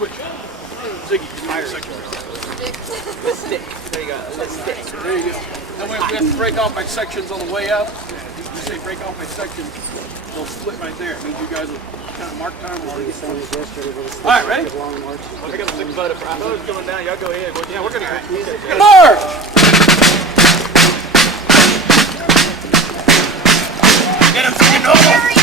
switch. Ziggy, higher section. Stick. There you go. Stick. There you go. That way we have to break off by sections on the way up. If you say break off by sections, they'll split right there. It means you guys will kind of mark time while you get done. All right, ready? I got a big photo. I know it's going down. Y'all go ahead. Yeah, we're going to March! Get him, freaking over!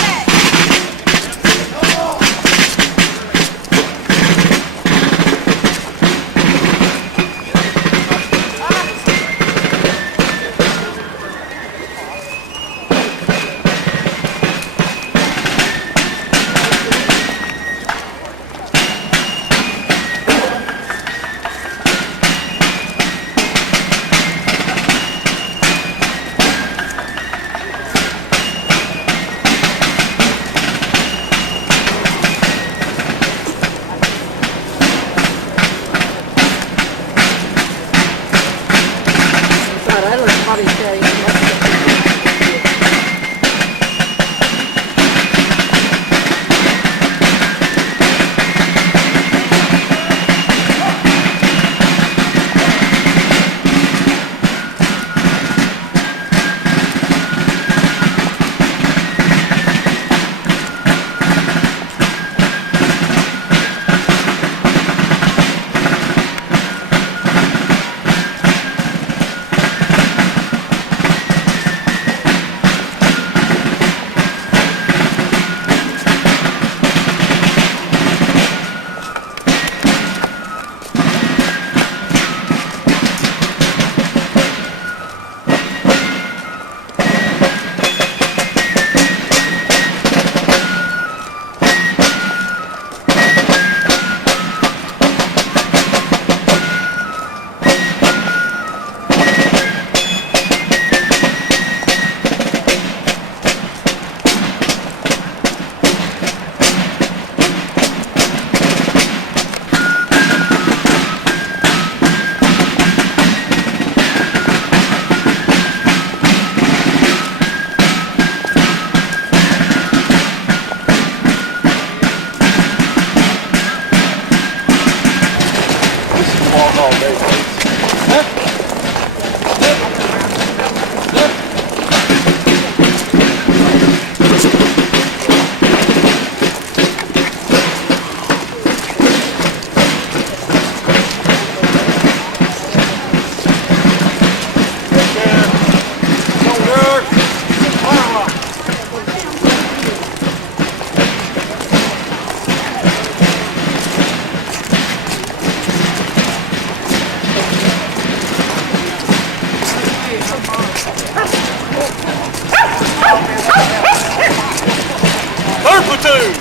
Platoon,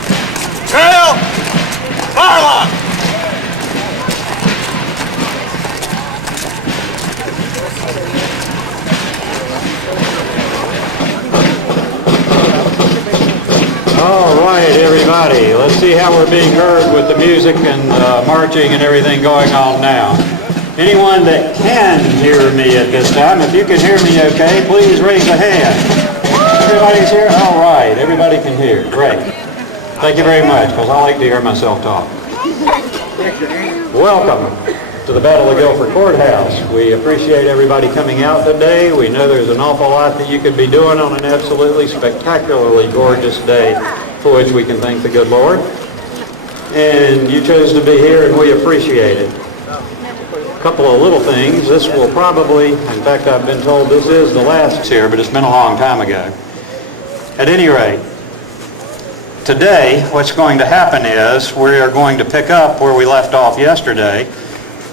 trail, fire line. All right, everybody, let's see how we're being heard with the music and marching and everything going on now. Anyone that can hear me at this time, if you can hear me okay, please raise a hand. Everybody's here? All right, everybody can hear. Great. Thank you very much, because I like to hear myself talk. Welcome to the Battle of Guilford Courthouse. We appreciate everybody coming out today. We know there's an awful lot that you could be doing on an absolutely spectacularly gorgeous day for which we can thank the good Lord. And you chose to be here, and we appreciate it. A couple of little things. This will probably, in fact, I've been told this is the last here, but it's been a long time ago. At any rate, today what's going to happen is we are going to pick up where we left off yesterday,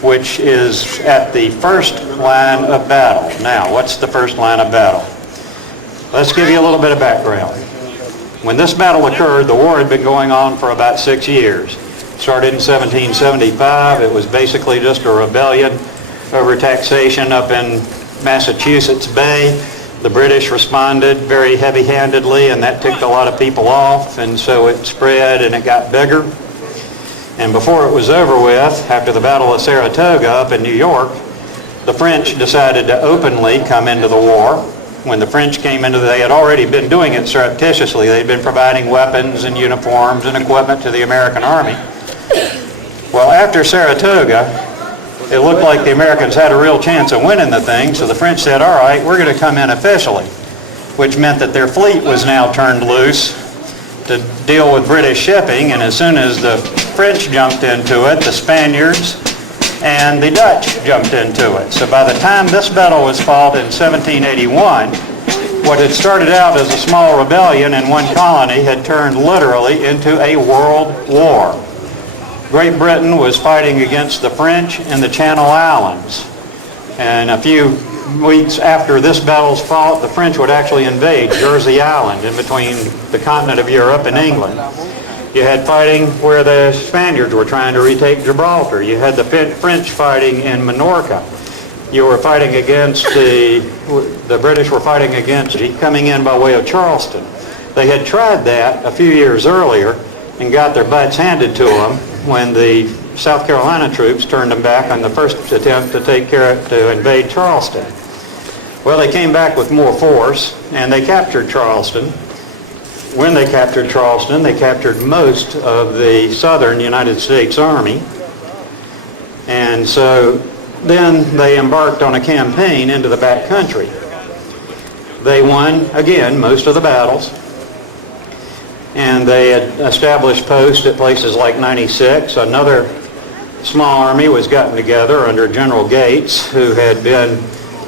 which is at the first line of battle. Now, what's the first line of battle? Let's give you a little bit of background. When this battle occurred, the war had been going on for about 6 years. It started in 1775. It was basically just a rebellion over taxation up in Massachusetts Bay. The British responded very heavy-handedly, and that ticked a lot of people off, and so it spread and it got bigger. And before it was over with, after the Battle of Saratoga up in New York, the French decided to openly come into the war. When the French came into they had already been doing it surreptitiously. They'd been providing weapons and uniforms and equipment to the American army. Well, after Saratoga, it looked like the Americans had a real chance of winning the thing, so the French said, all right, we're going to come in officially, which meant that their fleet was now turned loose to deal with British shipping, and as soon as the French jumped into it, the Spaniards and the Dutch jumped into it. So by the time this battle was fought in 1781, what had started out as a small rebellion in one colony had turned literally into a world war. Great Britain was fighting against the French in the Channel Islands. And a few weeks after this battle's fought, the French would actually invade Jersey Island in between the continent of Europe and England. You had fighting where the Spaniards were trying to retake Gibraltar. You had the French fighting in Minorca. You were fighting against the British were fighting against coming in by way of Charleston. They had tried that a few years earlier and got their butts handed to them when the South Carolina troops turned them back on the first attempt to invade Charleston. Well, they came back with more force and they captured Charleston. When they captured Charleston, they captured most of the southern United States Army. And so then they embarked on a campaign into the back country. They won, again, most of the battles. And they had established posts at places like 96. Another small army was gotten together under General Gates, who had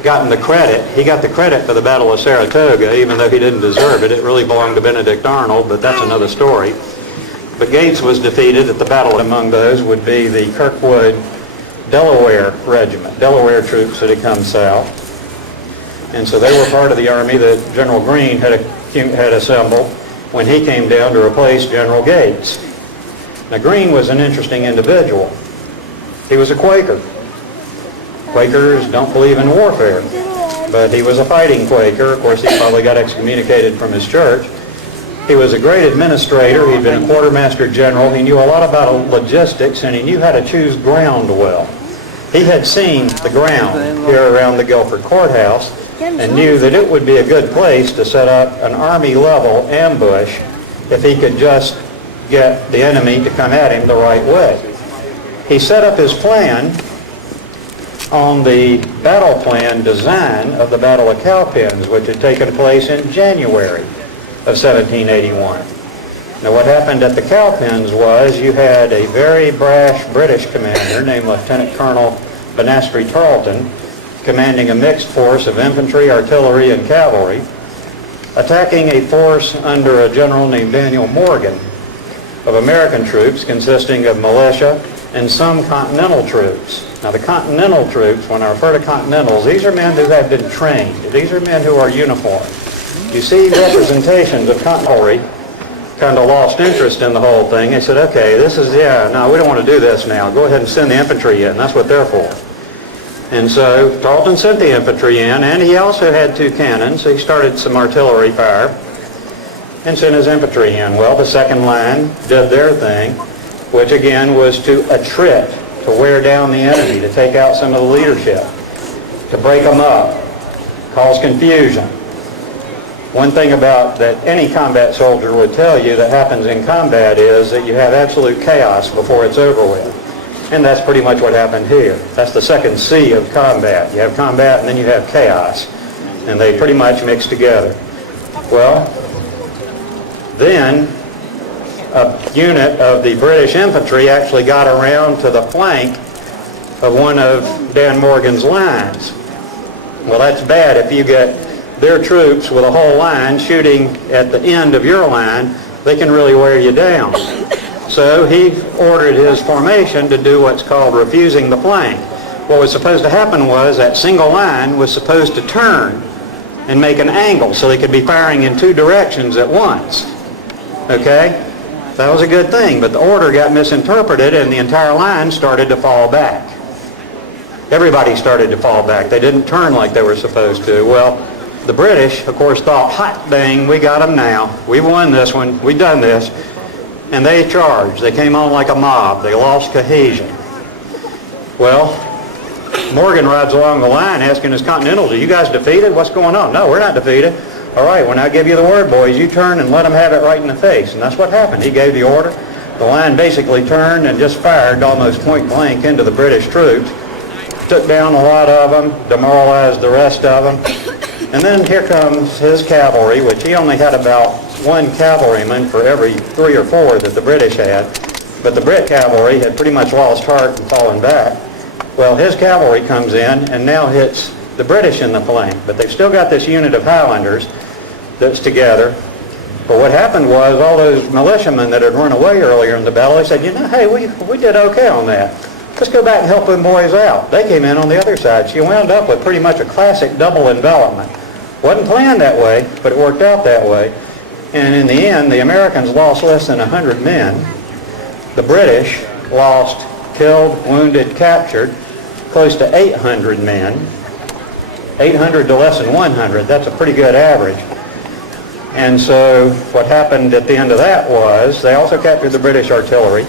gotten the credit. He got the credit for the Battle of Saratoga, even though he didn't deserve it. It really belonged to Benedict Arnold, but that's another story. But Gates was defeated at the battle. Among those would be the Kirkwood Delaware Regiment, Delaware troops that had come south. And so they were part of the army that General Greene had assembled when he came down to replace General Gates. Now, Greene was an interesting individual. He was a Quaker. Quakers don't believe in warfare, but he was a fighting Quaker. Of course, he probably got excommunicated from his church. He was a great administrator. He'd been a quartermaster general. He knew a lot about logistics, and he knew how to choose ground well. He had seen the ground here around the Guilford Courthouse and knew that it would be a good place to set up an army-level ambush if he could just get the enemy to come at him the right way. He set up his plan on the battle plan design of the Battle of Cowpens, which had taken place in January of 1781. Now, what happened at the Cowpens was you had a very brash British commander named Lieutenant Colonel Banastre Tarleton, commanding a mixed force of infantry, artillery, and cavalry, attacking a force under a general named Daniel Morgan of American troops consisting of militia and some Continental troops. Now, the Continental troops, when I refer to Continentals, these are men who have been trained. These are men who are uniformed. You see representations of cavalry kind of lost interest in the whole thing. They said, okay, no, we don't want to do this now. Go ahead and send the infantry in. That's what they're for. And so Tarleton sent the infantry in, and he also had 2 cannons. So he started some artillery fire and sent his infantry in. Well, the second line did their thing, which again was to attrit, to wear down the enemy, to take out some of the leadership, to break them up, cause confusion. One thing about that any combat soldier would tell you that happens in combat is that you have absolute chaos before it's over with. And that's pretty much what happened here. That's the second C of combat. You have combat and then you have chaos. And they pretty much mix together. Well, then a unit of the British infantry actually got around to the flank of one of Dan Morgan's lines. Well, that's bad if you get their troops with a whole line shooting at the end of your line. They can really wear you down. So he ordered his formation to do what's called refusing the flank. What was supposed to happen was that single line was supposed to turn and make an angle so they could be firing in 2 directions at once. Okay? That was a good thing, but the order got misinterpreted and the entire line started to fall back. Everybody started to fall back. They didn't turn like they were supposed to. Well, the British, of course, thought, hot dang, we got them now. We've won this one. We've done this. And they charged. They came on like a mob. They lost cohesion. Well, Morgan rides along the line asking his Continentals, are you guys defeated? What's going on? No, we're not defeated. All right, when I give you the word, boys, you turn and let them have it right in the face. And that's what happened. He gave the order. The line basically turned and just fired almost point blank into the British troops. Took down a lot of them, demoralized the rest of them. And then here comes his cavalry, which he only had about one cavalryman for every 3 or 4 that the British had. But the Brit cavalry had pretty much lost heart and fallen back. Well, his cavalry comes in and now hits the British in the flank. But they've still got this unit of Highlanders that's together. But what happened was all those militiamen that had run away earlier in the battle, they said, you know, hey, we did okay on that. Let's go back and help them boys out. They came in on the other side. So you wound up with pretty much a classic double envelopment. Wasn't planned that way, but it worked out that way. And in the end, the Americans lost less than 100 men. The British lost killed, wounded, captured close to 800 men. 800 to less than 100. That's a pretty good average. And so what happened at the end of that was they also captured the British artillery.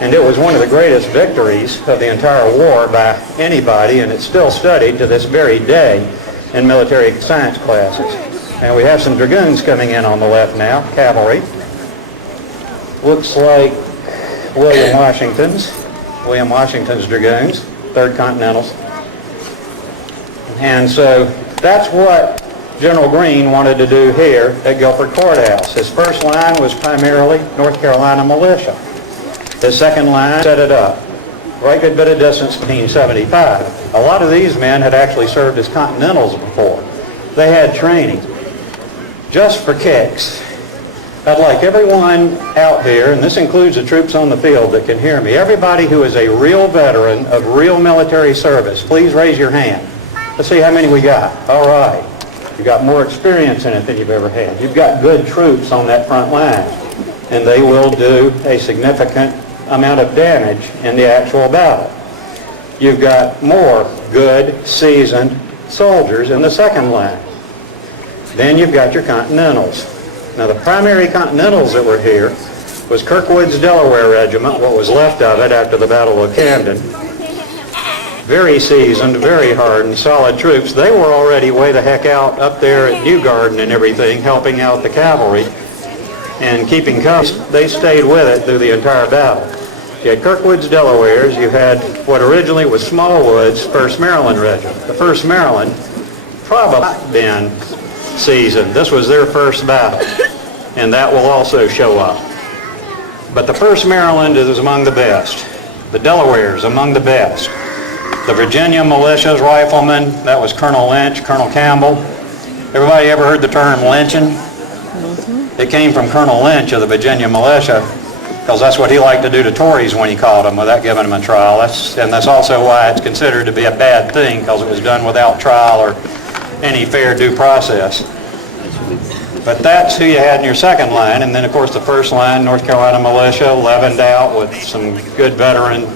And it was one of the greatest victories of the entire war by anybody, and it's still studied to this very day in military science classes. And we have some dragoons coming in on the left now, cavalry. Looks like William Washington's dragoons, 3rd Continentals. And so that's what General Greene wanted to do here at Guilford Courthouse. His first line was primarily North Carolina militia. His second line set it up. Right good bit of distance, 1575. A lot of these men had actually served as Continentals before. They had training. Just for kicks, I'd like everyone out here, and this includes the troops on the field that can hear me, everybody who is a real veteran of real military service, please raise your hand. Let's see how many we got. All right. You've got more experience in it than you've ever had. You've got good troops on that front line, and they will do a significant amount of damage in the actual battle. You've got more good, seasoned soldiers in the second line. Then you've got your Continentals. Now the primary Continentals that were here was Kirkwood's Delaware Regiment, what was left of it after the Battle of Camden. Very seasoned, very hardened, solid troops. They were already way the heck out up there at New Garden and everything, helping out the cavalry and keeping cover. They stayed with it through the entire battle. You had Kirkwood's Delawares. You had what originally was Smallwood's 1st Maryland Regiment. The 1st Maryland probably not been seasoned. This was their first battle, and that will also show up. But the 1st Maryland is among the best. The Delawares among the best. The Virginia Militia's riflemen, that was Colonel Lynch, Colonel Campbell. Everybody ever heard the term lynching? It came from Colonel Lynch of the Virginia Militia, because that's what he liked to do to Tories when he caught them without giving them a trial. That's also why it's considered to be a bad thing, because it was done without trial or any fair due process. But that's who you had in your second line, and then of course the first line, North Carolina Militia, leavened out with some good veteran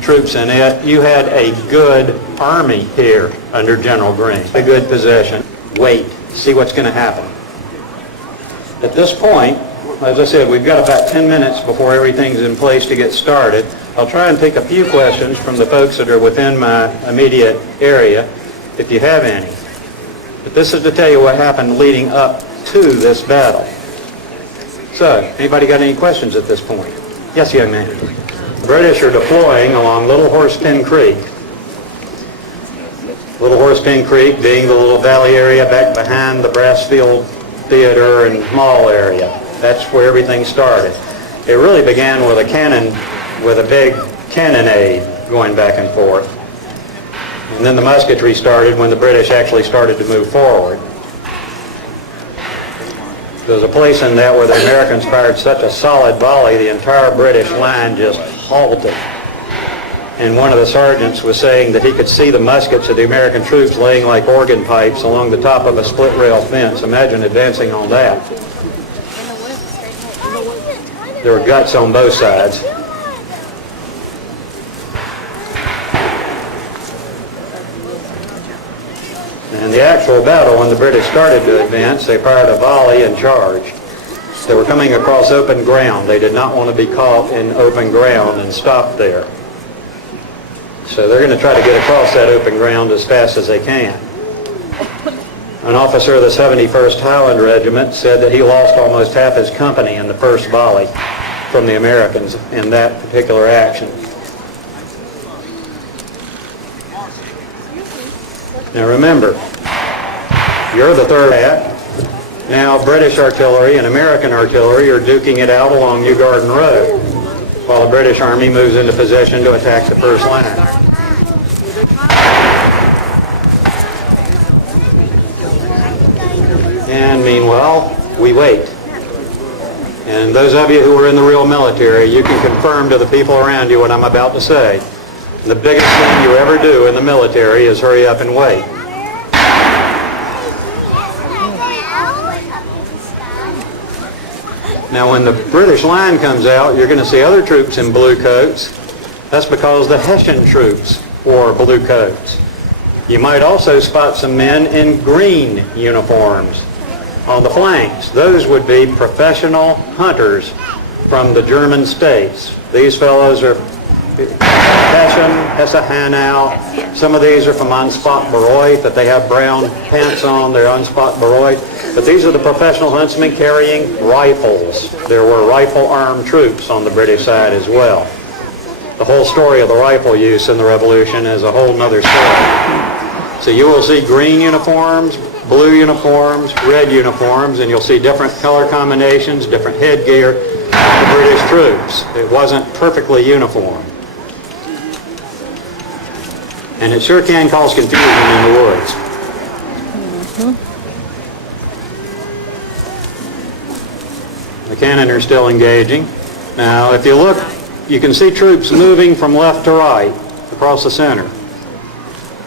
troops in it. You had a good army here under General Greene, a good position. Wait, see what's going to happen. At this point, as I said, we've got about 10 minutes before everything's in place to get started. I'll try and take a few questions from the folks that are within my immediate area, if you have any. But this is to tell you what happened leading up to this battle. So, anybody got any questions at this point? Yes, young man. The British are deploying along Little Horsepin Creek. Little Horsepin Creek being the little valley area back behind the Brassfield Theater and Mall area. That's where everything started. It really began with a cannon, with a big cannonade going back and forth. And then the musketry started when the British actually started to move forward. There was a place in that where the Americans fired such a solid volley, the entire British line just halted. And one of the sergeants was saying that he could see the muskets of the American troops laying like organ pipes along the top of a split rail fence. Imagine advancing on that. There were guts on both sides. In the actual battle, when the British started to advance, they fired a volley and charged. They were coming across open ground. They did not want to be caught in open ground and stopped there. So they're going to try to get across that open ground as fast as they can. An officer of the 71st Highland Regiment said that he lost almost half his company in the first volley. from the Americans in that particular action. Now remember, you're the third hat. Now British artillery and American artillery are duking it out along New Garden Road, while the British Army moves into position to attack the first line. And meanwhile, we wait. And those of you who are in the real military, you can confirm to the people around you what I'm about to say. The biggest thing you ever do in the military is hurry up and wait. Now when the British line comes out, you're going to see other troops in blue coats. That's because the Hessian troops wore blue coats. You might also spot some men in green uniforms on the flanks. Those would be professional hunters from the German states. These fellows are Hessian, Hesse-Hanau. Some of these are from Anspach-Bayreuth, that they have brown pants on. They're Anspach-Bayreuth. But these are the professional huntsmen carrying rifles. There were rifle-armed troops on the British side as well. The whole story of the rifle use in the Revolution is a whole nother story. So you will see green uniforms, blue uniforms, red uniforms, and you'll see different color combinations, different headgear of the British troops. It wasn't perfectly uniform. And it sure can cause confusion in the woods. The cannon are still engaging. Now, if you look, you can see troops moving from left to right across the center.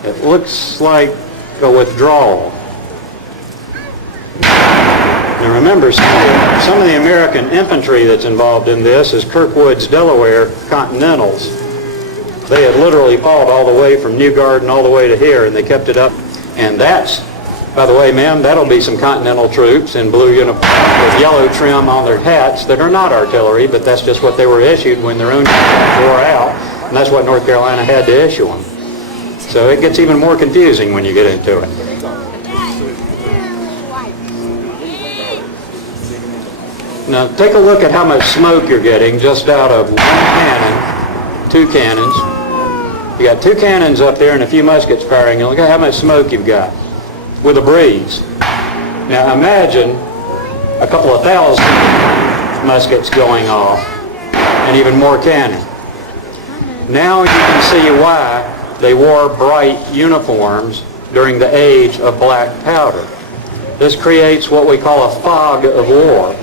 It looks like a withdrawal. Now remember, some of the American infantry that's involved in this is Kirkwood's Delaware Continentals. They had literally fought all the way from New Garden all the way to here, and they kept it up. And that's, by the way, ma'am, that'll be some Continental troops in blue uniform with yellow trim on their hats that are not artillery, but that's just what they were issued when their own wore out, and that's what North Carolina had to issue them. So it gets even more confusing when you get into it. Now take a look at how much smoke you're getting just out of one cannon, two cannons. You got two cannons up there and a few muskets firing, and look at how much smoke you've got with a breeze. Now imagine a couple of thousand muskets going off and even more cannon. Now you can see why they wore bright uniforms during the age of black powder. This creates what we call a fog of war.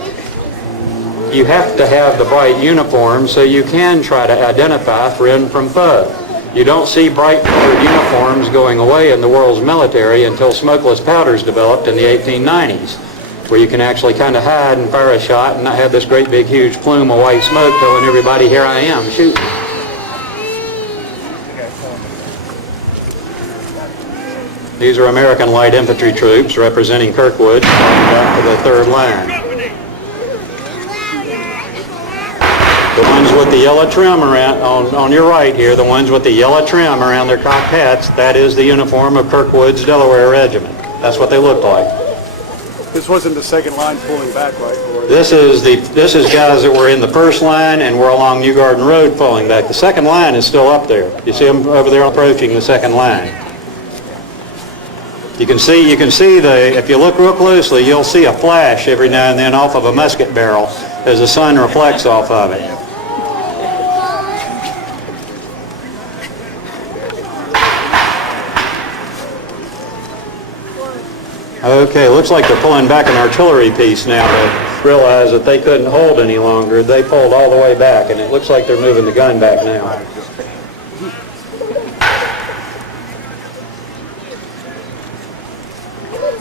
You have to have the bright uniform so you can try to identify friend from foe. You don't see bright colored uniforms going away in the world's military until smokeless powders developed in the 1890s, where you can actually kind of hide and fire a shot and not have this great big huge plume of white smoke telling everybody, here I am, shooting. These are American light infantry troops representing Kirkwood, back to the third line. The ones with the yellow trim around, on your right here, the ones with the yellow trim around their cocked hats, that is the uniform of Kirkwood's Delaware Regiment. That's what they looked like. This wasn't the second line pulling back, right? This is guys that were in the first line and were along New Garden Road pulling back. The second line is still up there. You see them over there approaching the second line. You can see if you look real closely, you'll see a flash every now and then off of a musket barrel as the sun reflects off of it. Okay, looks like they're pulling back an artillery piece now to realize that they couldn't hold any longer. They pulled all the way back, and it looks like they're moving the gun back now.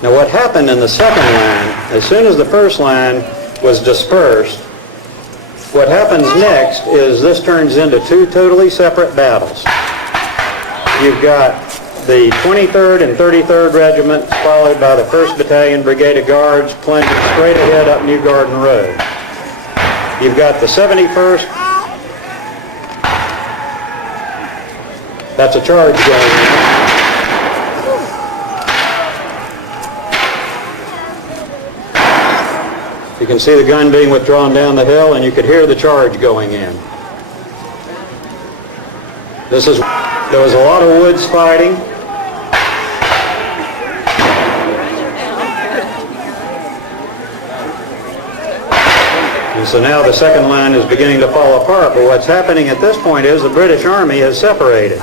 Now what happened in the second line, as soon as the first line was dispersed, what happens next is this turns into two totally separate battles. You've got the 23rd and 33rd Regiments followed by the 1st Battalion Brigade of Guards plunging straight ahead up New Garden Road. You've got the 71st. That's a charge going on. can see the gun being withdrawn down the hill, and you could hear the charge going in. There was a lot of woods fighting. And so now the second line is beginning to fall apart, but what's happening at this point is the British Army has separated.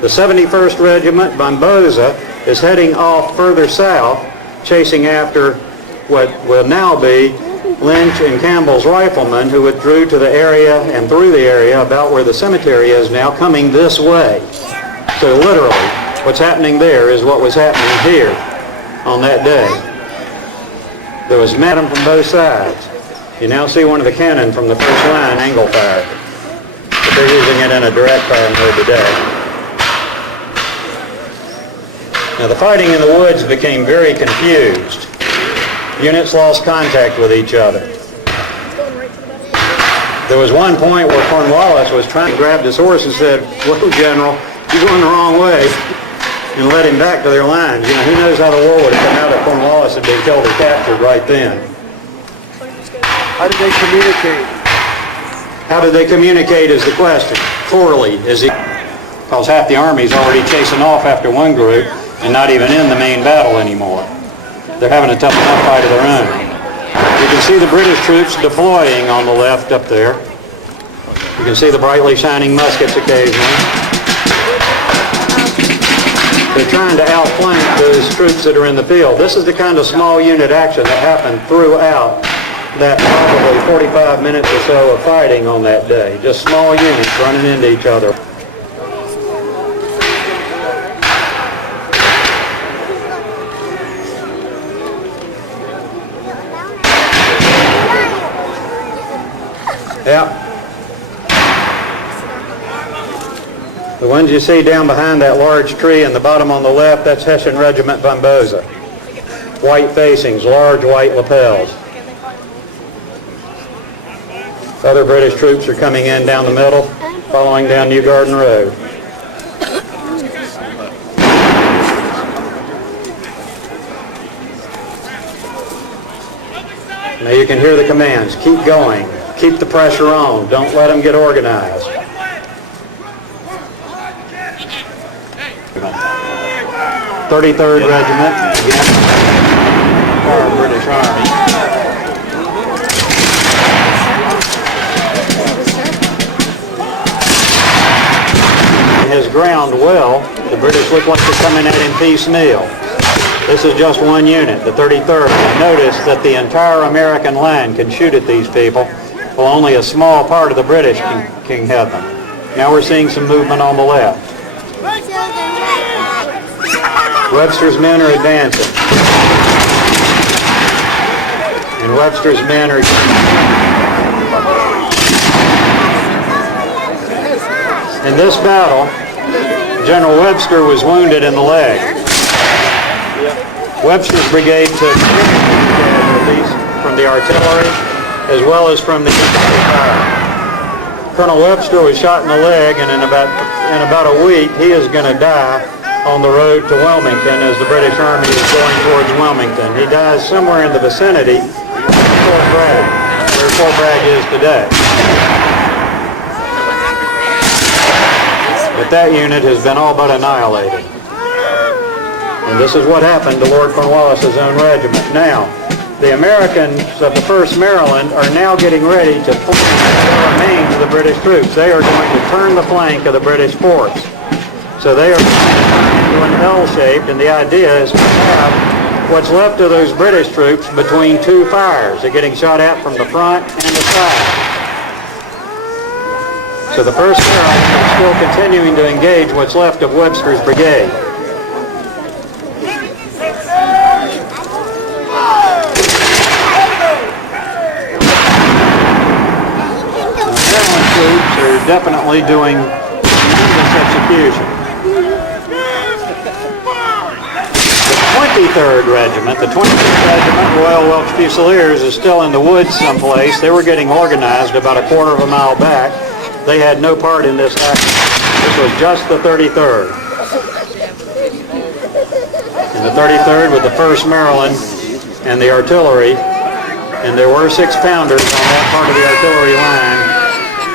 The 71st Regiment, Barbosa, is heading off further south, chasing after what will now be Lynch and Campbell's riflemen, who withdrew to the area and through the area about where the cemetery is now, coming this way. So literally, what's happening there is what was happening here on that day. There was madam from both sides. You now see one of the cannon from the first line angle fire, but they're using it in a direct fire mode today. Now the fighting in the woods became very confused. Units lost contact with each other. There was one point where Cornwallis was trying to grab his horse and said, "Whoa, General, you're going the wrong way," and led him back to their lines. You know, who knows how the war would have come out if Cornwallis had been killed or captured right then. How did they communicate? How did they communicate is the question. Poorly, because half the army's already chasing off after one group and not even in the main battle anymore. They're having a tough enough fight of their own. You can see the British troops deploying on the left up there. You can see the brightly shining muskets occasionally. They're trying to outflank those troops that are in the field. This is the kind of small unit action that happened throughout that probably 45 minutes or so of fighting on that day. Just small units running into each other. Yeah. The ones you see down behind that large tree in the bottom on the left, that's Hessian Regiment Barbosa. White facings, large white lapels. Other British troops are coming in down the middle, following down New Garden Road. Now you can hear the commands. Keep going. Keep the pressure on. Don't let them get organized. 33rd Regiment, again, our British Army. His ground well. The British look like they're coming at him piecemeal. This is just one unit, the 33rd. And notice that the entire American line can shoot at these people, while only a small part of the British can hit them. Now we're seeing some movement on the left. Webster's men are advancing. And Webster's men are... In this battle, General Webster was wounded in the leg. Webster's brigade took casualties from the artillery as well as from the infantry fire. Colonel Webster was shot in the leg, and in about a week he is going to die on the road to Wilmington as the British Army is going towards Wilmington. He dies somewhere in the vicinity of Fort Bragg, where Fort Bragg is today. But that unit has been all but annihilated. And this is what happened to Lord Cornwallis's own regiment. Now, the Americans of the 1st Maryland are now getting ready to flank what remains of the British troops. They are going to turn the flank of the British force. So they are into an L shaped, and the idea is to have what's left of those British troops between two fires. They're getting shot at from the front and the side. So the 1st Maryland is still continuing to engage what's left of Webster's brigade. Maryland troops are definitely doing tremendous execution. The 23rd Regiment, the 23rd Regiment, Royal Welch Fusiliers, is still in the woods someplace. They were getting organized about a quarter of a mile back. They had no part in this action. This was just the 33rd. And the 33rd with the 1st Maryland and the artillery and there were 6-pounders on that part of the artillery line,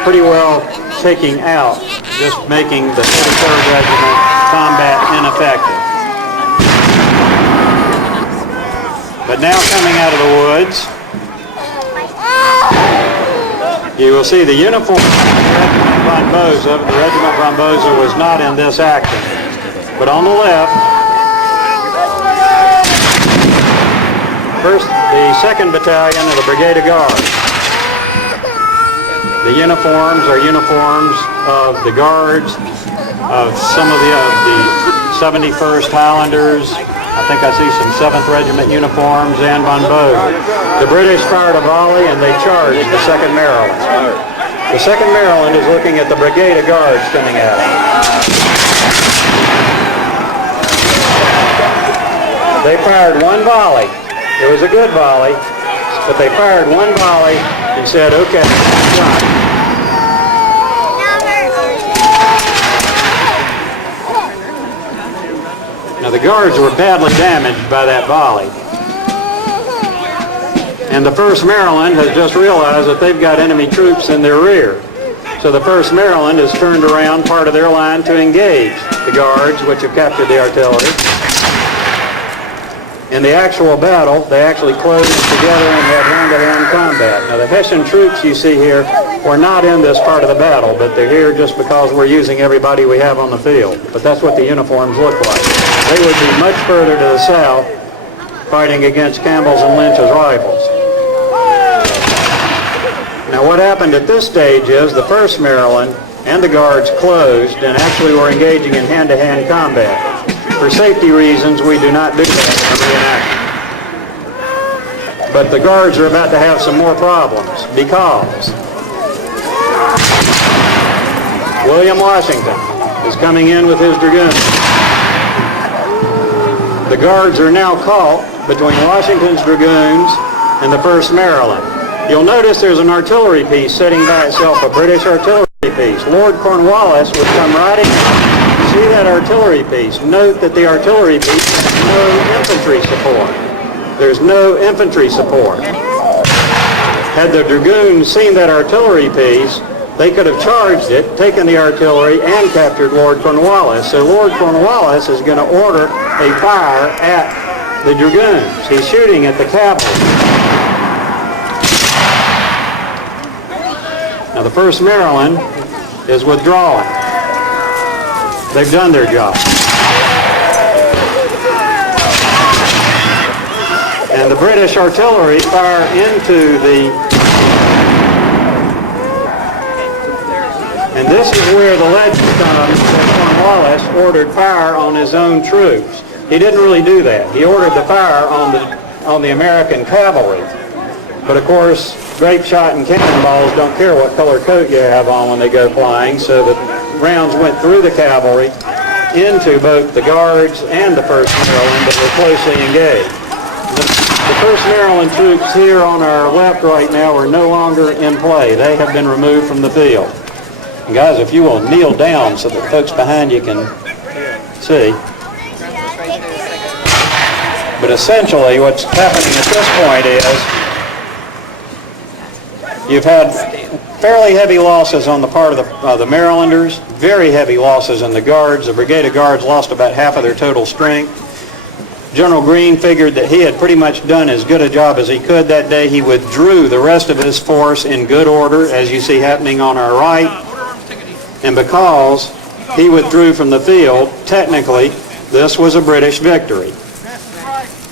pretty well taking out, just making the 43rd Regiment combat ineffective. But now coming out of the woods, you will see the uniform of the Regiment von Boza. The Regiment von Boza was not in this action. But on the left, first, the 2nd Battalion of the Brigade of Guards. The uniforms are uniforms of the Guards, of some of the 71st Highlanders. I think I see some 7th Regiment uniforms and von Boza. The British fired a volley and they charged the 2nd Maryland. The 2nd Maryland is looking at the Brigade of Guards coming at them. They fired one volley. It was a good volley, but they fired one volley and said, okay, done. Now the Guards were badly damaged by that volley. And the 1st Maryland has just realized that they've got enemy troops in their rear. So the 1st Maryland has turned around part of their line to engage the Guards, which have captured the artillery. In the actual battle, they actually closed together and had hand-to-hand combat. Now the Hessian troops you see here were not in this part of the battle, but they're here just because we're using everybody we have on the field. But that's what the uniforms look like. They would be much further to the south, fighting against Campbell's and Lynch's rifles. Now what happened at this stage is the 1st Maryland and the Guards closed and actually were engaging in hand-to-hand combat. For safety reasons, we do not do that in a reenactment. But the Guards are about to have some more problems because William Washington is coming in with his dragoons. The Guards are now caught between Washington's dragoons and the 1st Maryland. You'll notice there's an artillery piece sitting by itself, a British artillery piece. Lord Cornwallis would come riding in. See that artillery piece. Note that the artillery piece has no infantry support. There's no infantry support. Had the dragoons seen that artillery piece, they could have charged it, taken the artillery, and captured Lord Cornwallis. So Lord Cornwallis is going to order a fire at the dragoons. He's shooting at the cavalry. Now the 1st Maryland is withdrawing. They've done their job. And the British artillery fire into the... And this is where the legend comes that Cornwallis ordered fire on his own troops. He didn't really do that. He ordered the fire on the American cavalry. But of course, grape shot and cannonballs don't care what color coat you have on when they go flying, so the rounds went through the cavalry into both the Guards and the 1st Maryland that were closely engaged. The 1st Maryland troops here on our left right now are no longer in play. They have been removed from the field. And guys, if you will kneel down so that folks behind you can see. But essentially what's happening at this point is you've had fairly heavy losses on the part of the Marylanders, very heavy losses in the Guards. The Brigade of Guards lost about half of their total strength. General Greene figured that he had pretty much done as good a job as he could that day. He withdrew the rest of his force in good order, as you see happening on our right. And because he withdrew from the field, technically, this was a British victory.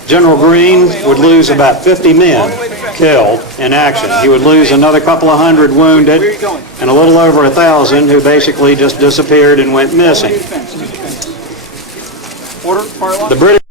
General Greene would lose about 50 men killed in action. He would lose another couple of hundred wounded and a little over 1,000 who basically just disappeared and went missing. The British